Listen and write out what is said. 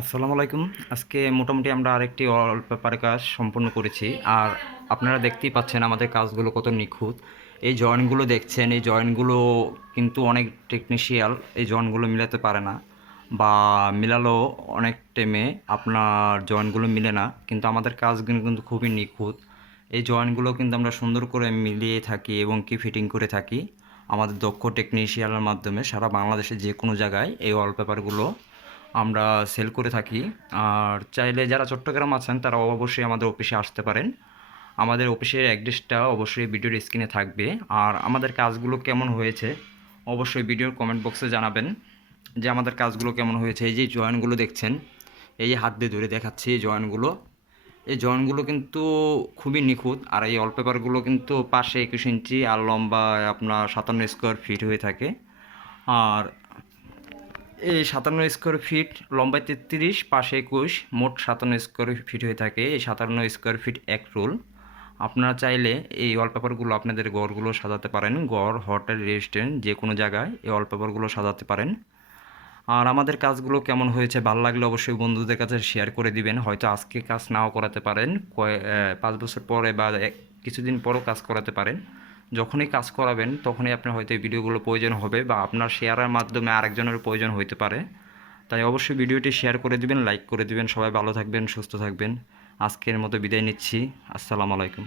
আসসালামু আলাইকুম। আজকে মোটামুটি আমরা আরেকটি ওয়ালপেপারের কাজ সম্পূর্ণ করেছি। আর আপনারা দেখতেই পাচ্ছেন আমাদের কাজগুলো কত নিখুঁত। এই জয়েন্টগুলো দেখছেন, এই জয়েন্টগুলো কিন্তু অনেক টেকনিশিয়াল এই জয়েন্টগুলো মিলাতে পারে না, বা মিলালেও অনেক টাইমে আপনার জয়েন্টগুলো মিলে না। কিন্তু আমাদের কাজগুলো কিন্তু খুবই নিখুঁত। এই জয়েন্টগুলো কিন্তু আমরা সুন্দর করে মিলিয়ে থাকি এবং কি ফিটিং করে থাকি আমাদের দক্ষ টেকনিশিয়ানের মাধ্যমে। সারা বাংলাদেশে যে কোনো জায়গায় এই ওয়ালপেপারগুলো আমরা সেল করে থাকি। আর চাইলে যারা চট্টগ্রাম আছেন তারা অবশ্যই আমাদের অফিসে আসতে পারেন। আমাদের অফিসের অ্যাড্রেসটা অবশ্যই ভিডিওর স্ক্রিনে থাকবে। আর আমাদের কাজগুলো কেমন হয়েছে অবশ্যই ভিডিওর কমেন্ট বক্সে জানাবেন যে আমাদের কাজগুলো কেমন হয়েছে। এই যে জয়েন্টগুলো দেখছেন, এই যে হাত দিয়ে ধরে দেখাচ্ছি এই জয়েন্টগুলো, এই জয়েন্টগুলো কিন্তু খুবই নিখুঁত। আর এই ওয়ালপেপারগুলো কিন্তু পাশে 21 ইঞ্চি আর লম্বা আপনার 57 স্কোয়ার ফিট হয়ে থাকে। আর এই 57 স্কোয়ার ফিট, লম্বায় 33, পাশে 21, মোট 57 স্কোয়ার ফিট হয়ে থাকে। এই 57 স্কোয়ার ফিট এক রোল। আপনারা চাইলে এই ওয়ালপেপারগুলো আপনাদের ঘরগুলো সাজাতে পারেন, ঘর, হোটেল, রেস্টুরেন্ট যে কোনো জায়গায় এই ওয়ালপেপারগুলো সাজাতে পারেন। আর আমাদের কাজগুলো কেমন হয়েছে ভালো লাগলে অবশ্যই বন্ধুদের কাছে শেয়ার করে দিবেন। হয়তো আজকে কাজ নাও করাতে পারেন, 5 বছর পরে বা কিছুদিন পরও কাজ করাতে পারেন। যখনই কাজ করাবেন তখনই আপনার হয়তো এই ভিডিওগুলো প্রয়োজন হবে, বা আপনার শেয়ারের মাধ্যমে আরেকজনের প্রয়োজন হতে পারে। তাই অবশ্যই ভিডিওটি শেয়ার করে দিবেন, লাইক করে দিবেন। সবাই ভালো থাকবেন, সুস্থ থাকবেন। আজকের মতো বিদায় নিচ্ছি। আসসালামু আলাইকুম।